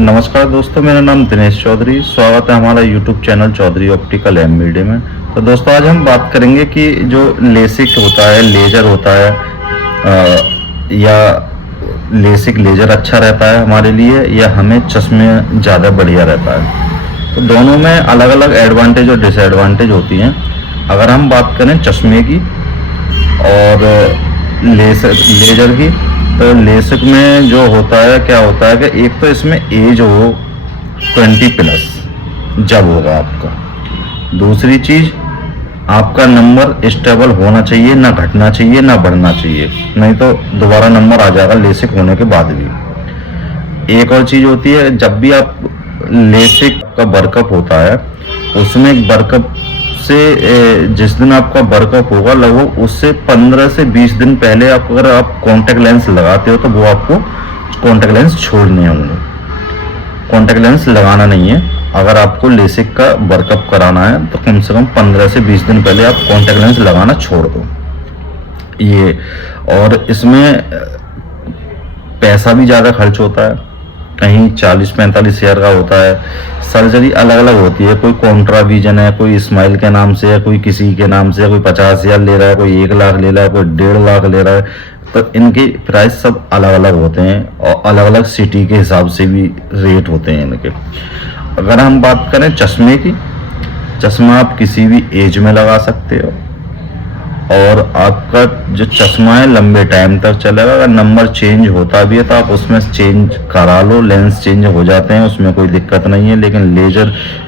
नमस्कार दोस्तों, मेरा नाम दिनेश चौधरी। स्वागत है हमारा YouTube channel Chaudhary optical MBD में। तो दोस्तों, आज हम बात करेंगे कि जो लेसिक होता है, लेजर होता है, या लेसिक लेजर अच्छा रहता है हमारे लिए, या हमें चश्मे ज़्यादा बढ़िया रहता है। तो दोनों में अलग अलग एडवांटेज और डिसएडवांटेज होती हैं। अगर हम बात करें चश्मे की और लेजर की, तो लेसिक में जो होता है, क्या होता है कि एक तो इसमें एज हो 20+ जब होगा आपका। दूसरी चीज, आपका नंबर स्टेबल होना चाहिए, ना घटना चाहिए ना बढ़ना चाहिए, नहीं तो दोबारा नंबर आ जाएगा लेसिक होने के बाद भी। एक और चीज होती है, जब भी आप लेसिक का वर्कअप होता है, उसमें एक वर्कअप से जिस दिन आपका वर्कअप होगा, लगभग उससे 15 से 20 दिन पहले अगर आप कॉन्टेक्ट लेंस लगाते हो तो वो आपको कॉन्टेक्ट लेंस छोड़ने होंगे। कॉन्टेक्ट लेंस लगाना नहीं है। अगर आपको लेसिक का वर्कअप कराना है तो कम से कम 15 से 20 दिन पहले आप कॉन्टेक्ट लेंस लगाना छोड़ दो। ये और इसमें पैसा भी ज़्यादा खर्च होता है, कहीं 40-45 हज़ार का होता है। सर्जरी अलग अलग होती है, कोई कॉन्ट्रा विजन है, कोई स्माइल के नाम से है, कोई किसी के नाम से है, कोई 50,000 ले रहा है, कोई 1 लाख ले रहा है, कोई 1.5 लाख ले रहा है। तो इनके प्राइस सब अलग अलग होते हैं और अलग अलग सिटी के हिसाब से भी रेट होते हैं इनके। अगर हम बात करें चश्मे की, चश्मा आप किसी भी एज में लगा सकते हो और आपका जो चश्मा है लंबे टाइम तक चलेगा। अगर नंबर चेंज होता भी है तो आप उसमें चेंज करा लो, लेंस चेंज हो जाते हैं, उसमें कोई दिक्कत नहीं है। लेकिन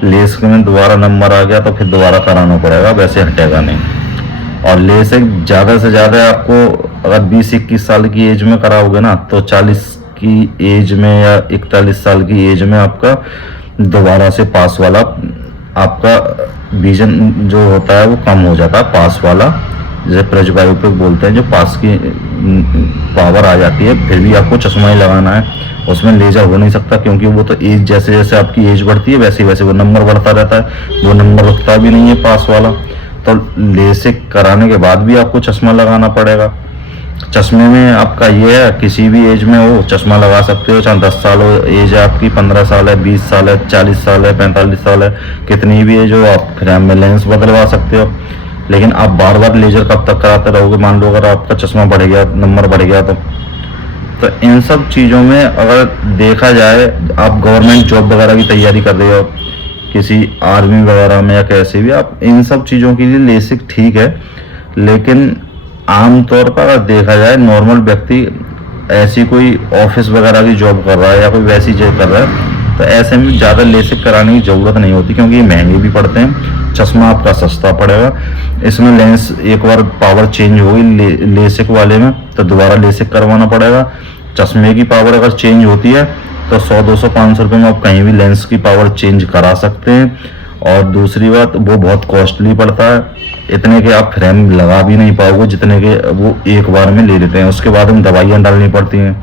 लेस में दोबारा नंबर आ गया तो फिर दोबारा कराना पड़ेगा, वैसे हटेगा नहीं। और लेस एक ज़्यादा से ज़्यादा आपको अगर 20-21 साल की एज में कराओगे ना, तो 40 की एज में या 41 साल की एज में आपका दोबारा से पास वाला आपका विजन जो होता है वो कम हो जाता है। पास वाला जैसे प्रेस्बायोपिक बोलते हैं, जो पास की पावर आ जाती है, फिर भी आपको चश्मा ही लगाना है। उसमें लेजर हो नहीं सकता, क्योंकि वो तो एज जैसे जैसे आपकी एज बढ़ती है वैसे वैसे वो नंबर बढ़ता रहता है, वो नंबर रुकता भी नहीं है पास वाला। तो लेसिक कराने के बाद भी आपको चश्मा लगाना पड़ेगा। चश्मे में आपका ये है, किसी भी एज में हो चश्मा लगा सकते हो, चाहे 10 साल हो एज है आपकी, 15 साल है, 20 साल है, 40 साल है, 45 साल है, कितनी भी एज हो, आप फ्रेम में लेंस बदलवा सकते हो। लेकिन आप बार बार लेजर कब तक कराते रहोगे? मान लो अगर आपका चश्मा बढ़ गया, नंबर बढ़ गया, तो इन सब चीज़ों में अगर देखा जाए, आप गवर्नमेंट जॉब वगैरह की तैयारी कर रहे हो, किसी आर्मी वगैरह में या कैसे भी, आप इन सब चीज़ों के लिए लेसिक ठीक है। लेकिन आमतौर पर अगर देखा जाए, नॉर्मल व्यक्ति ऐसी कोई ऑफिस वगैरह की जॉब कर रहा है या कोई वैसी जॉब कर रहा है, तो ऐसे में ज़्यादा लेसिक कराने की ज़रूरत नहीं होती, क्योंकि ये महंगे भी पड़ते हैं। चश्मा आपका सस्ता पड़ेगा। इसमें लेंस एक बार पावर चेंज होगी लेसिक वाले में तो दोबारा लेसिक करवाना पड़ेगा। चश्मे की पावर अगर चेंज होती है तो 100-200-500 रुपये में आप कहीं भी लेंस की पावर चेंज करा सकते हैं। और दूसरी बात, वो बहुत कॉस्टली पड़ता है, इतने के आप फ्रेम लगा भी नहीं पाओगे जितने के वो एक बार में ले लेते हैं। उसके बाद में दवाइयाँ डालनी पड़ती हैं,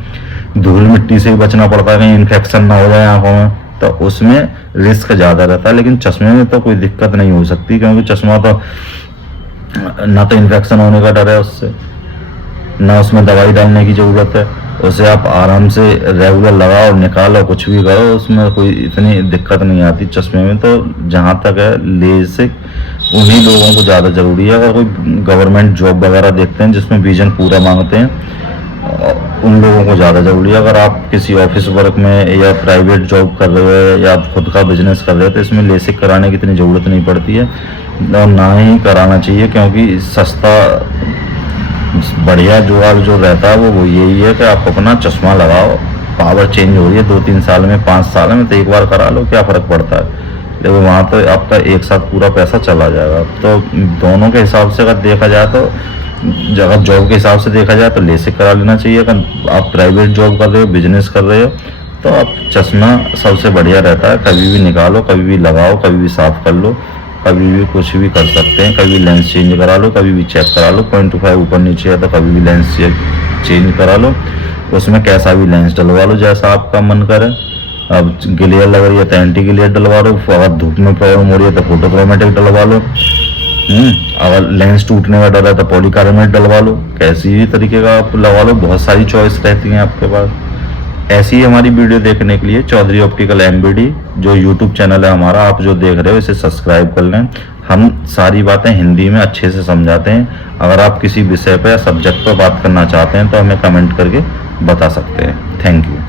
धूल मिट्टी से भी बचना पड़ता है, कहीं इन्फेक्शन ना हो जाए आँखों में, तो उसमें रिस्क ज़्यादा रहता है। लेकिन चश्मे में तो कोई दिक्कत नहीं हो सकती, क्योंकि चश्मा तो ना तो इन्फेक्शन होने का डर है उससे, ना उसमें दवाई डालने की ज़रूरत है। उसे आप आराम से रेगुलर लगाओ, निकालो, कुछ भी करो, उसमें कोई इतनी दिक्कत नहीं आती चश्मे में। तो जहाँ तक है लेसिक उन्हीं लोगों को ज़्यादा ज़रूरी है। अगर कोई गवर्नमेंट जॉब वगैरह देखते हैं जिसमें विजन पूरा मांगते हैं, उन लोगों को ज़्यादा ज़रूरी है। अगर आप किसी ऑफिस वर्क में या प्राइवेट जॉब कर रहे हो या आप खुद का बिजनेस कर रहे हो, तो इसमें लेसिक कराने की इतनी ज़रूरत नहीं पड़ती है और ना ही कराना चाहिए, क्योंकि सस्ता बढ़िया जो रहता है वो यही है कि आप अपना चश्मा लगाओ। पावर चेंज हो रही है 2-3 साल में, 5 साल में, तो एक बार करा लो, क्या फ़र्क पड़ता है। लेकिन वहाँ तो आपका एक साथ पूरा पैसा चला जाएगा। तो दोनों के हिसाब से अगर देखा जाए, तो अगर जॉब के हिसाब से देखा जाए तो लेसिक करा लेना चाहिए। अगर आप प्राइवेट जॉब कर रहे हो, बिजनेस कर रहे हो, तो आप चश्मा सबसे बढ़िया रहता है। कभी भी निकालो, कभी भी लगाओ, कभी भी साफ़ कर लो, कभी भी कुछ भी कर सकते हैं। कभी भी लेंस चेंज करा लो, कभी भी चेक करा लो। 0.25 ऊपर नीचे है तो कभी भी लेंस चेंज करा लो। उसमें कैसा भी लेंस डलवा लो, जैसा आपका मन करे। अब ग्लेयर लग रही है तो एंटी ग्लेयर डलवा लो, अगर धूप में प्रॉब्लम हो रही है तो फोटोक्रोमेटिक डलवा लो। अगर लेंस टूटने का डर है तो पॉलीकार्बोनेट डलवा लो। कैसी भी तरीके का आप लगा लो, बहुत सारी चॉइस रहती है आपके पास। ऐसी ही हमारी वीडियो देखने के लिए चौधरी ऑप्टिकल MBD जो यूट्यूब चैनल है हमारा, आप जो देख रहे हो इसे सब्सक्राइब कर लें। हम सारी बातें हिंदी में अच्छे से समझाते हैं। अगर आप किसी विषय पर या सब्जेक्ट पर बात करना चाहते हैं तो हमें कमेंट करके बता सकते हैं। Thank you.